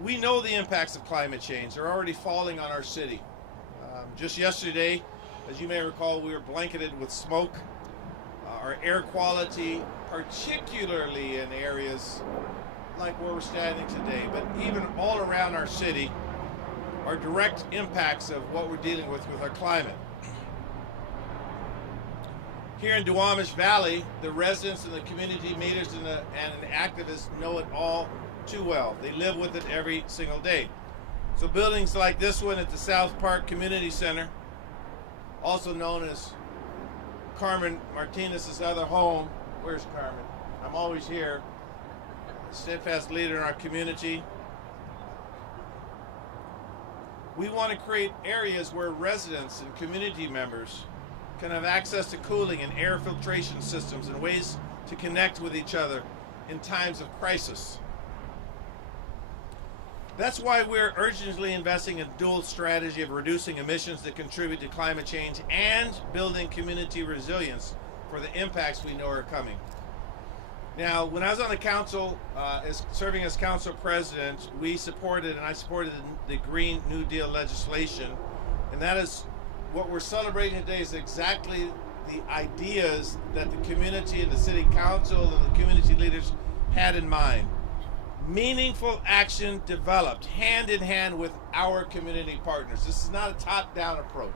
We know the impacts of climate change. They're already falling on our city. Just yesterday, as you may recall, we were blanketed with smoke. Our air quality, particularly in areas like where we're standing today, but even all around our city, are direct impacts of what we're dealing with our climate. Here in Duwamish Valley, the residents and the community leaders and the activists know it all too well. They live with it every single day. So buildings like this one at the South Park Community Center, also known as Carmen Martinez's other home. Where's Carmen? I'm always here. Steadfast leader in our community. We want to create areas where residents and community members can have access to cooling and air filtration systems and ways to connect with each other in times of crisis. That's why we're urgently investing in a dual strategy of reducing emissions that contribute to climate change and building community resilience for the impacts we know are coming. Now, when I was on the council, serving as council president, I supported the Green New Deal legislation, and that is what we're celebrating today is exactly the ideas that the community and the city council and the community leaders had in mind. Meaningful action developed hand in hand with our community partners. This is not a top-down approach.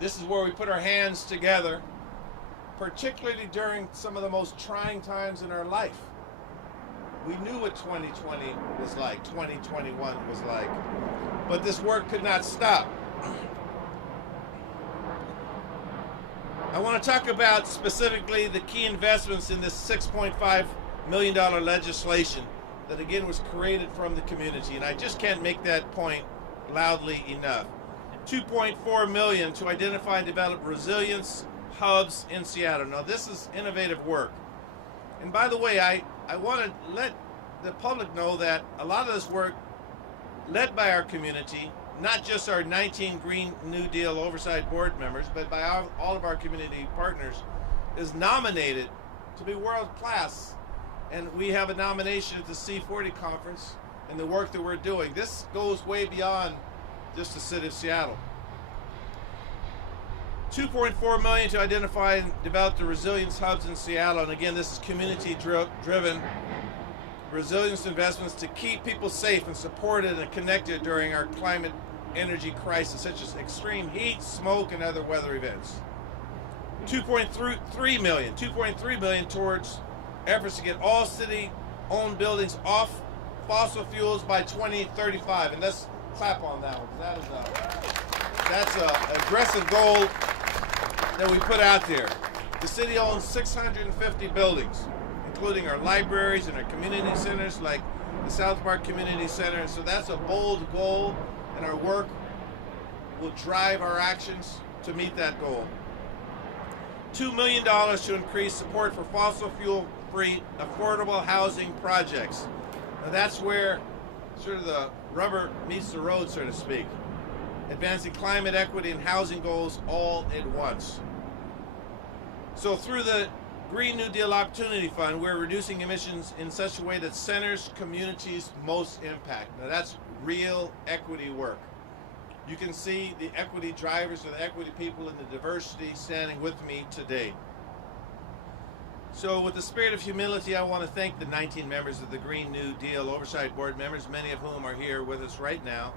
This is where we put our hands together, particularly during some of the most trying times in our life. We knew what 2020 was like, 2021 was like, but this work could not stop. I want to talk about specifically the key investments in this $6.5 million legislation that again was created from the community, and I just can't make that point loudly enough. $2.4 million to identify and develop resilience hubs in Seattle. Now this is innovative work. And by the way, I want to let the public know that a lot of this work led by our community, not just our 19 Green New Deal Oversight board members, but by all of our community partners, is nominated to be world class. And we have a nomination at the C40 conference and the work that we're doing. This goes way beyond just the city of Seattle. $2.4 million to identify and develop the resilience hubs in Seattle. And again, this is community-driven resilience investments to keep people safe and supported and connected during our climate energy crisis, such as extreme heat, smoke, and other weather events. $2.3 million towards efforts to get all city-owned buildings off fossil fuels by 2035. And let's clap on that one. That's an aggressive goal that we put out there. The city owns 650 buildings, including our libraries and our community centers like the South Park Community Center. And so that's a bold goal, and our work will drive our actions to meet that goal. $2 million to increase support for fossil fuel-free affordable housing projects. Now that's where sort of the rubber meets the road, so to speak. Advancing climate equity and housing goals all at once. So through the Green New Deal Opportunity Fund, we're reducing emissions in such a way that centers communities most impact. Now that's real equity work. You can see the equity drivers or the equity people and the diversity standing with me today. So with the spirit of humility, I want to thank the 19 members of the Green New Deal Oversight Board members, many of whom are here with us right now,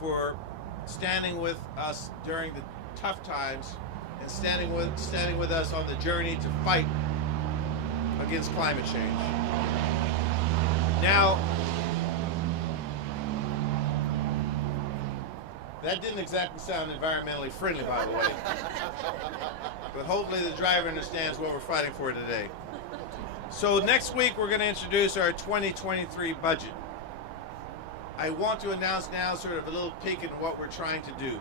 for standing with us during the tough times and standing with us on the journey to fight against climate change. Now, that didn't exactly sound environmentally friendly, by the way. But hopefully the driver understands what we're fighting for today. So next week we're going to introduce our 2023 budget. I want to announce now sort of a little peek into what we're trying to do.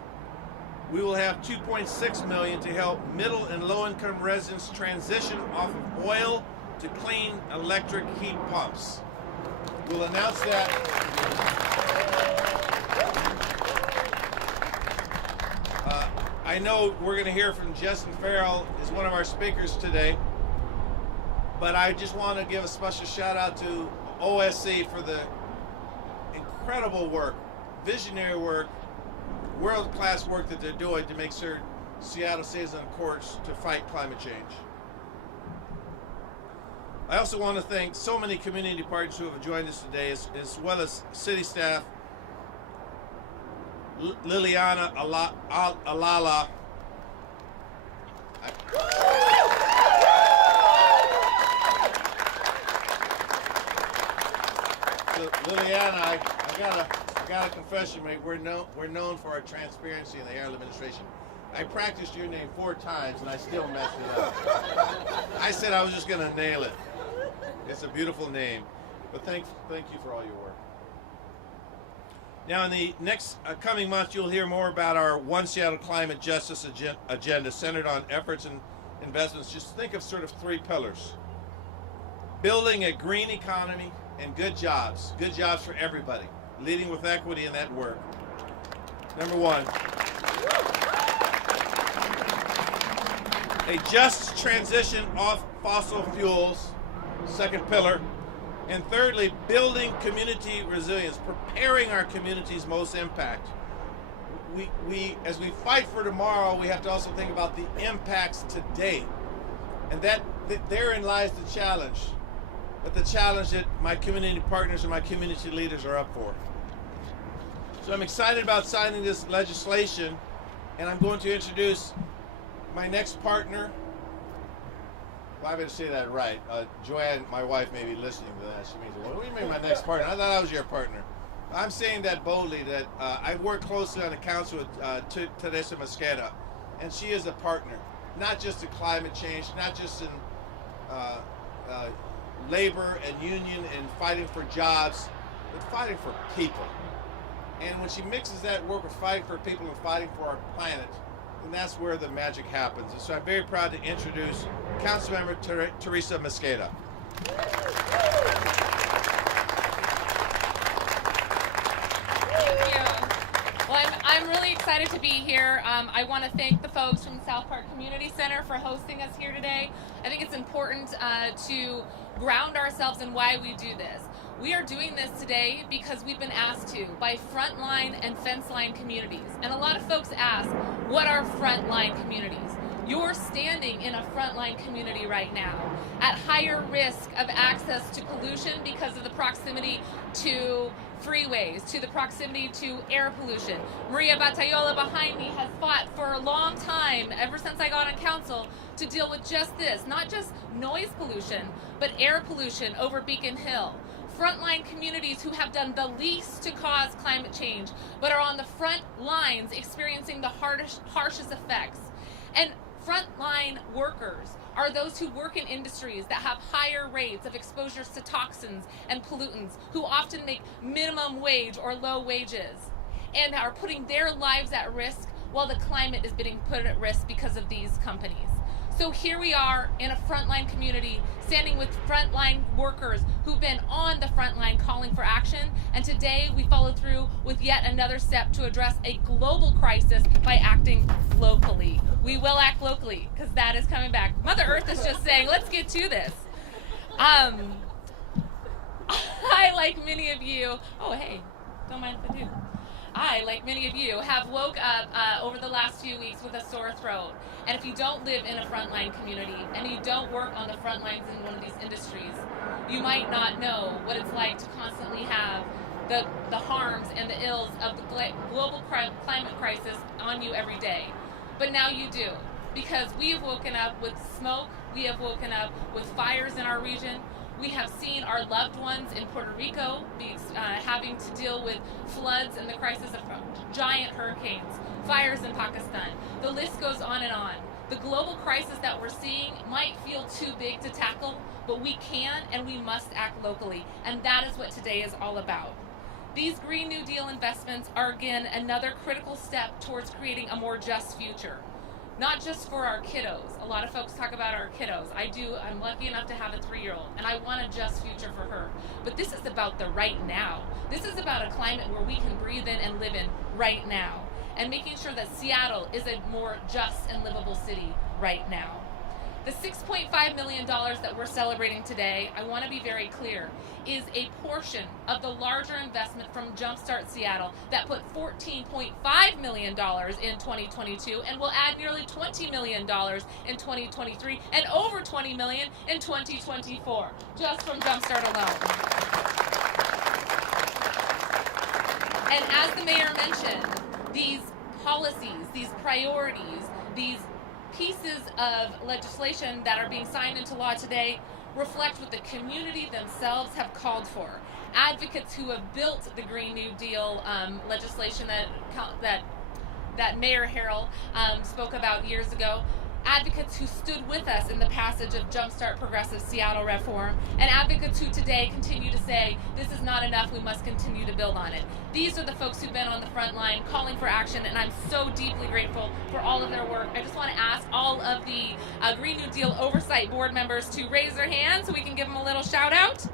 We will have $2.6 million to help middle and low-income residents transition off of oil to clean electric heat pumps. We'll announce that. I know we're going to hear from Justin Farrell, is one of our speakers today, but I just want to give a special shout out to OSC for the incredible work, visionary work, world-class work that they're doing to make sure Seattle stays on course to fight climate change. I also want to thank so many community partners who have joined us today, as well as city staff, Liliana Alala. Liliana, I got a confession, mate. We're known for our transparency in the Harrell administration. I practiced your name 4 times and I still messed it up. I said I was just gonna nail it. It's a beautiful name, but thank you for all your work. Now, in the next coming months, you'll hear more about our One Seattle Climate Justice agenda centered on efforts and investments. Just think of sort of 3 pillars: building a green economy and good jobs for everybody, leading with equity in that work. Number 1, a just transition off fossil fuels, second pillar. And thirdly, building community resilience, preparing our communities most impact. We as we fight for tomorrow, we have to also think about the impacts today. And that therein lies the challenge. But the challenge that my community partners and my community leaders are up for. So I'm excited about signing this legislation, and I'm going to introduce my next partner. Well, I better say that right. Joanne, my wife, may be listening to that. She means, well, what do you mean my next partner? I thought I was your partner. I'm saying that boldly, that I work closely on the council with Teresa Mosqueda, and she is a partner, not just in climate change, not just in labor and union and fighting for jobs, but fighting for people. And when she mixes that work with fighting for people and fighting for our planet, and that's where the magic happens. And so I'm very proud to introduce Councilmember Teresa Mosqueda. Thank you. Well, I'm really excited to be here. I want to thank the folks from the South Park Community Center for hosting us here today. I think it's important to ground ourselves in why we do this. We are doing this today because we've been asked to by frontline and fence line communities. And a lot of folks ask, what are frontline communities? You're standing in a frontline community right now at higher risk of access to pollution because of the proximity to freeways, to the proximity to air pollution. Maria Batayola behind me has fought for a long time, ever since I got on council, to deal with just this, not just noise pollution, but air pollution over Beacon Hill. Frontline communities who have done the least to cause climate change, but are on the front lines experiencing the harshest effects. And frontline workers are those who work in industries that have higher rates of exposures to toxins and pollutants, who often make minimum wage or low wages, and are putting their lives at risk while the climate is being put at risk because of these companies. So here we are in a frontline community, standing with frontline workers who've been on the front line calling for action, and today we follow through with yet another step to address a global crisis by acting locally. We will act locally, because that is coming back. Mother Earth is just saying, let's get to this. I, like many of you, oh hey, don't mind if I do. I, like many of you, have woke up over the last few weeks with a sore throat. And if you don't live in a frontline community and you don't work on the front lines in one of these industries, you might not know what it's like to constantly have the harms and the ills of the global climate crisis on you every day. But now you do, because we have woken up with smoke, we have woken up with fires in our region. We have seen our loved ones in Puerto Rico having to deal with floods and the crisis of giant hurricanes, fires in Pakistan. The list goes on and on. The global crisis that we're seeing might feel too big to tackle, but we can and we must act locally, and that is what today is all about. These Green New Deal investments are, again, another critical step towards creating a more just future. Not just for our kiddos. A lot of folks talk about our kiddos. I'm lucky enough to have a 3-year-old, and I want a just future for her. But this is about the right now. This is about a climate where we can breathe in and live in right now, and making sure that Seattle is a more just and livable city right now. The $6.5 million that we're celebrating today, I want to be very clear, is a portion of the larger investment from Jumpstart Seattle that put $14.5 million in 2022 and will add nearly $20 million in 2023 and over $20 million in 2024, just from Jumpstart alone. And as the mayor mentioned, these policies, these priorities, these pieces of legislation that are being signed into law today reflect what the community themselves have called for. Advocates who have built the Green New Deal legislation that Mayor Harrell spoke about years ago, advocates who stood with us in the passage of Jumpstart Progressive Seattle Reform, and advocates who today continue to say, this is not enough, we must continue to build on it. These are the folks who've been on the front line calling for action, and I'm so deeply grateful for all of their work. I just want to ask all of the Green New Deal Oversight Board members to raise their hands so we can give them a little shout out.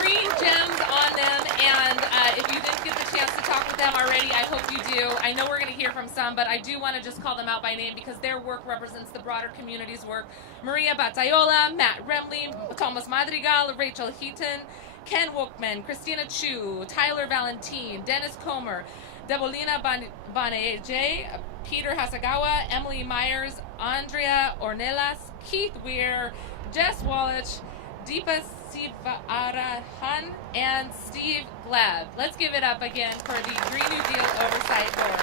Green gems on them, and if you didn't get the chance to talk with them already, I hope you do. I know we're going to hear from some, but I do want to just call them out by name because their work represents the broader community's work. Maria Batayola, Matt Remley, Thomas Madrigal, Rachel Heaton, Ken Wokman, Christina Chu, Tyler Valentin, Dennis Comer, Debolina Baneje, Peter Hasagawa, Emily Myers, Andrea Ornelas, Keith Weir, Jess Wallach, Deepa Sivarahan, and Steve Gleb. Let's give it up again for the Green New Deal Oversight Board.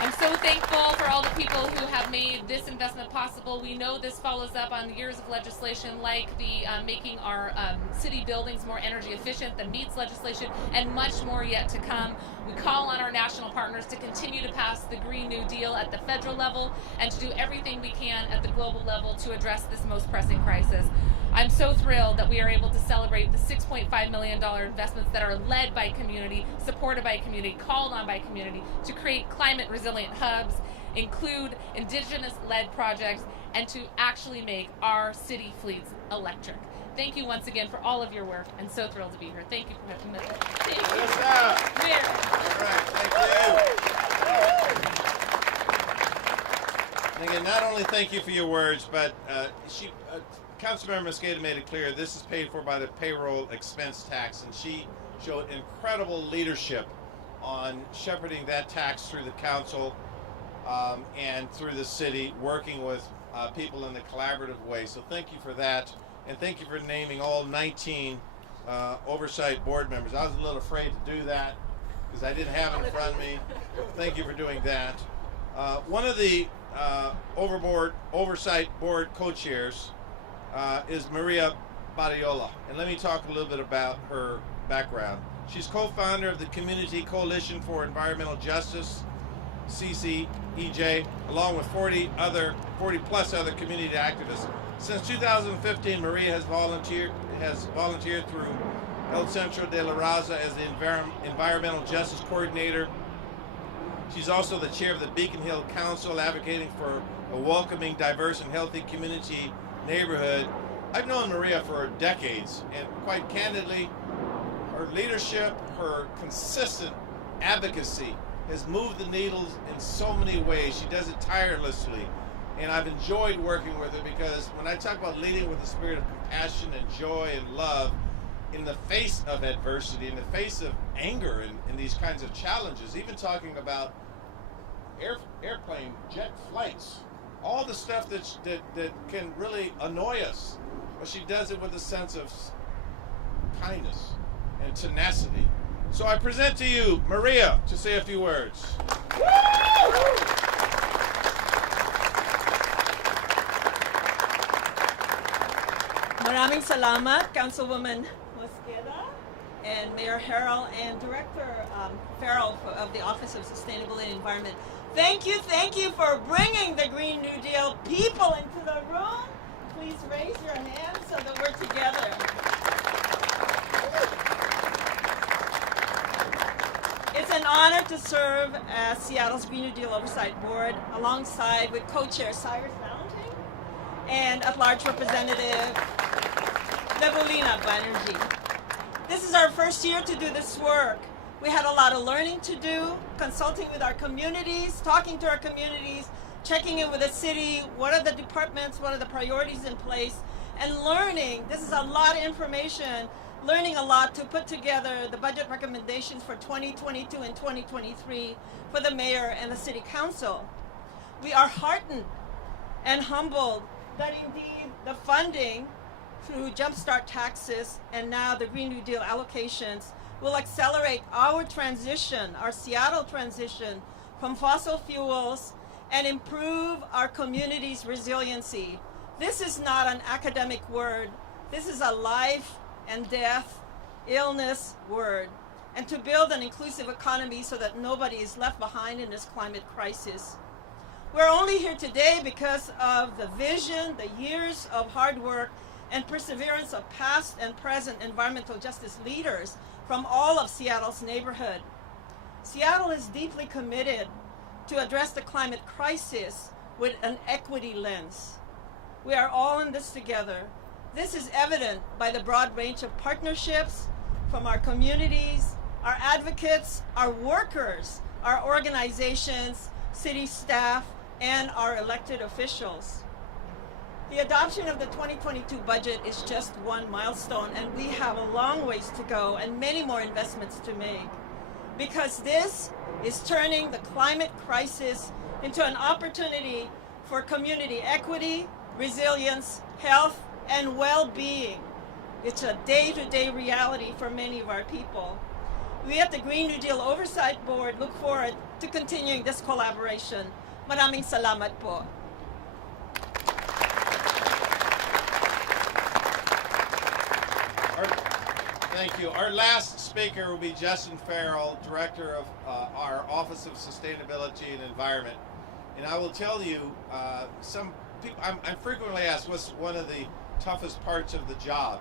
I'm so thankful for all the people who have made this investment possible. We know this follows up on years of legislation like the making our city buildings more energy efficient, the MEETS legislation, and much more yet to come. We call on our national partners to continue to pass the Green New Deal at the federal level and to do everything we can at the global level to address this most pressing crisis. I'm so thrilled that we are able to celebrate the $6.5 million investments that are led by community, supported by community, called on by community to create climate resilient hubs, include indigenous-led projects, and to actually make our city fleets electric. Thank you once again for all of your work. I'm so thrilled to be here. Thank you for having me. Thank you. Mayor. All right, thank you. And again, not only thank you for your words, but Councilmember Mosqueda made it clear this is paid for by the payroll expense tax, and she showed incredible leadership on shepherding that tax through the council and through the city, working with people in a collaborative way. So thank you for that, and thank you for naming all 19 oversight board members. I was a little afraid to do that because I didn't have it in front of me. Thank you for doing that. One of the oversight board co-chairs is Maria Badiola, and let me talk a little bit about her background. She's co-founder of the Community Coalition for Environmental Justice, CCEJ, along with 40 plus other community activists. Since 2015, Maria has volunteered through El Centro de la Raza as the Environmental Justice Coordinator. She's also the chair of the Beacon Hill Council, advocating for a welcoming, diverse, and healthy community neighborhood. I've known Maria for decades, and quite candidly, her leadership, her consistent advocacy has moved the needles in so many ways. She does it tirelessly, and I've enjoyed working with her because when I talk about leading with a spirit of compassion and joy and love in the face of adversity, in the face of anger and these kinds of challenges, even talking about airplane jet flights, all the stuff that can really annoy us, but she does it with a sense of kindness and tenacity. So I present to you Maria to say a few words. Maraming salamat, Councilwoman Mosqueda and Mayor Harrell and Director Farrell of the Office of Sustainability and Environment. Thank you for bringing the Green New Deal people into the room. Please raise your hands so that we're together. It's an honor to serve as Seattle's Green New Deal Oversight Board alongside with co-chair Cyrus Valentin and at-large Representative Debolina Banerjee. This is our first year to do this work. We had a lot of learning to do, consulting with our communities, talking to our communities, checking in with the city, what are the departments, what are the priorities in place, and learning. This is a lot of information, learning a lot to put together the budget recommendations for 2022 and 2023 for the mayor and the city council. We are heartened and humbled that indeed the funding through Jumpstart taxes and now the Green New Deal allocations will accelerate our transition, our Seattle transition from fossil fuels and improve our community's resiliency. This is not an academic word. This is a life and death, illness word. And to build an inclusive economy so that nobody is left behind in this climate crisis. We're only here today because of the vision, the years of hard work and perseverance of past and present environmental justice leaders from all of Seattle's neighborhood. Seattle is deeply committed to address the climate crisis with an equity lens. We are all in this together. This is evident by the broad range of partnerships from our communities, our advocates, our workers, our organizations, city staff, and our elected officials. The adoption of the 2022 budget is just one milestone, and we have a long ways to go and many more investments to make. Because this is turning the climate crisis into an opportunity for community equity, resilience, health, and well-being. It's a day-to-day reality for many of our people. We at the Green New Deal Oversight Board look forward to continuing this collaboration. Maraming salamat po. Thank you. Our last speaker will be Justin Farrell, Director of our Office of Sustainability and Environment. And I will tell you, some people, I'm frequently asked what's one of the toughest parts of the job.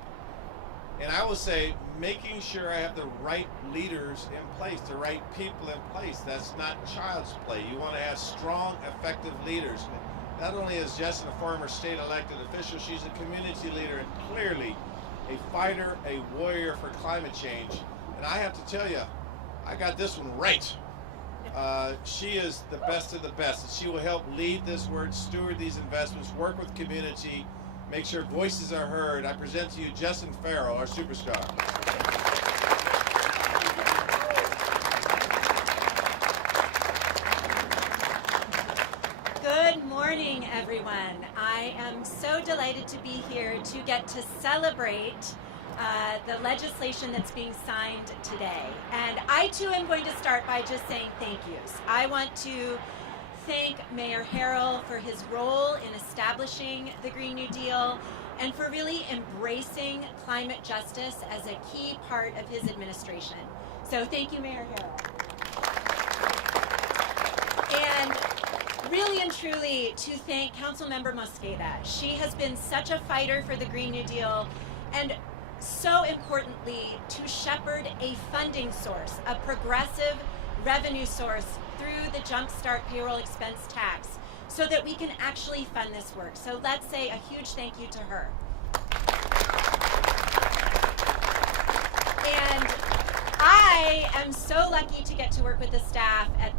And I will say, making sure I have the right leaders in place, the right people in place. That's not child's play. You want to have strong, effective leaders. Not only is Justin a former state elected official, she's a community leader and clearly a fighter, a warrior for climate change. And I have to tell you, I got this one right. She is the best of the best. And she will help lead this work, steward these investments, work with community, make sure voices are heard. I present to you Justin Farrell, our superstar. Good morning, everyone. I am so delighted to be here to get to celebrate the legislation that's being signed today. And I too am going to start by just saying thank yous. I want to thank Mayor Harrell for his role in establishing the Green New Deal and for really embracing climate justice as a key part of his administration. So thank you, Mayor Harrell. And really and truly to thank Councilmember Mosqueda. She has been such a fighter for the Green New Deal, and so importantly, to shepherd a funding source, a progressive revenue source through the Jumpstart payroll expense tax so that we can actually fund this work. So let's say a huge thank you to her. And I am so lucky to get to work with the staff at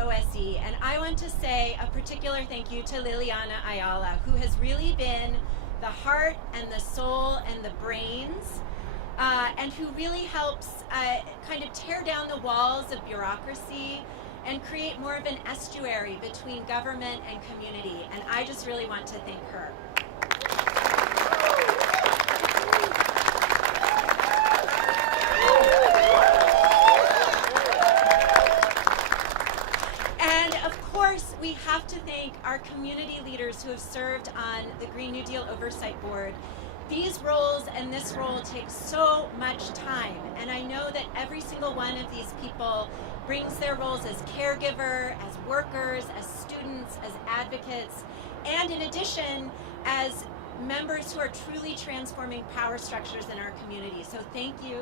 OSE, and I want to say a particular thank you to Liliana Ayala, who has really been the heart and the soul and the brains, and who really helps kind of tear down the walls of bureaucracy and create more of an estuary between government and community. And I just really want to thank her. And of course, we have to thank our community leaders who have served on the Green New Deal Oversight Board. These roles and this role take so much time, and I know that every single one of these people brings their roles as caregiver, as workers, as students, as advocates, and in addition, as members who are truly transforming power structures in our community. So thank you.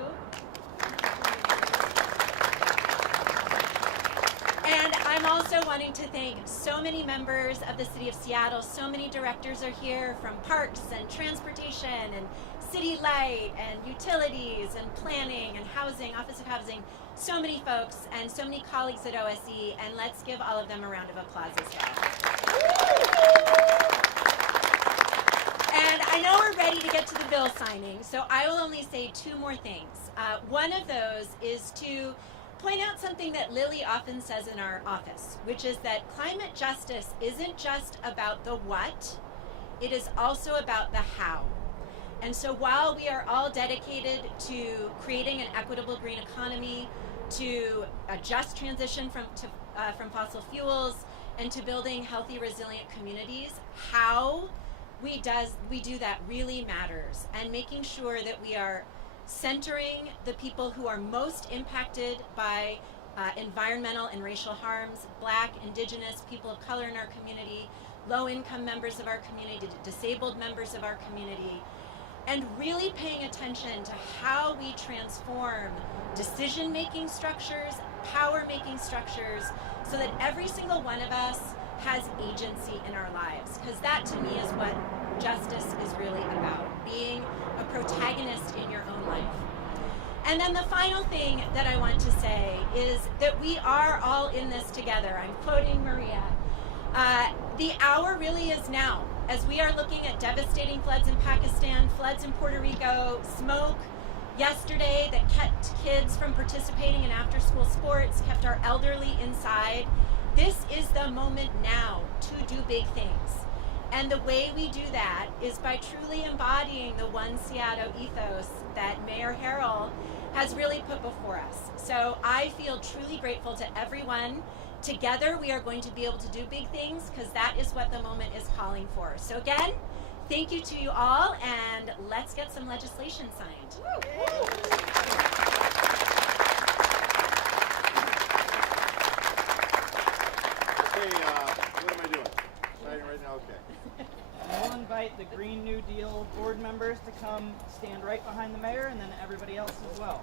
And I'm also wanting to thank so many members of the City of Seattle. So many directors are here from parks and transportation and city light and utilities and planning and housing, Office of Housing. So many folks and so many colleagues at OSE, and let's give all of them a round of applause as well. And I know we're ready to get to the bill signing, so I will only say two more things. One of those is to point out something that Lily often says in our office, which is that climate justice isn't just about the what, it is also about the how. And so while we are all dedicated to creating an equitable green economy, to a just transition from fossil fuels, and to building healthy, resilient communities, how we do that really matters. And making sure that we are centering the people who are most impacted by environmental and racial harms, Black, Indigenous, people of color in our community, low-income members of our community, disabled members of our community, and really paying attention to how we transform decision-making structures, power-making structures, so that every single one of us has agency in our lives. Because that, to me, is what justice is really about, being a protagonist in your own life. And then the final thing that I want to say is that we are all in this together. I'm quoting Maria. The hour really is now, as we are looking at devastating floods in Pakistan, floods in Puerto Rico, smoke yesterday that kept kids from participating in after-school sports, kept our elderly inside. This is the moment now to do big things. And the way we do that is by truly embodying the One Seattle ethos that Mayor Harrell has really put before us. So I feel truly grateful to everyone. Together we are going to be able to do big things, because that is what the moment is calling for. So again, thank you to you all, and let's get some legislation signed. Okay, what am I doing? Signing right now? Okay. We'll invite the Green New Deal board members to come stand right behind the mayor, and then everybody else as well.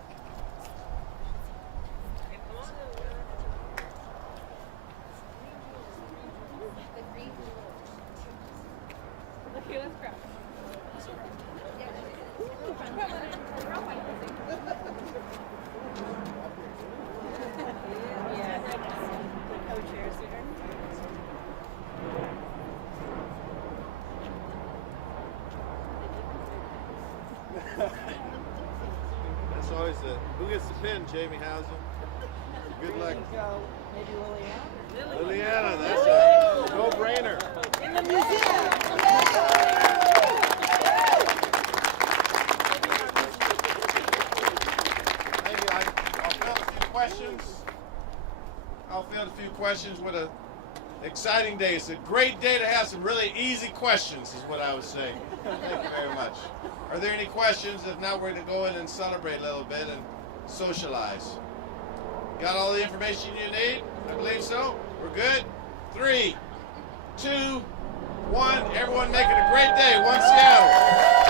Okay, let's grab. That's always it. Who gets the pin? Jamie Housen. Good luck. Go, maybe Liliana. Liliana, that's a no-brainer. In the museum. Maybe I'll field a few questions. I'll field a few questions with an exciting day. It's a great day to have some really easy questions, is what I would say. Thank you very much. Are there any questions? If not, we're going to go in and celebrate a little bit and socialize. Got all the information you need? I believe so. We're good. 3, 2, 1. Everyone make it a great day. One Seattle.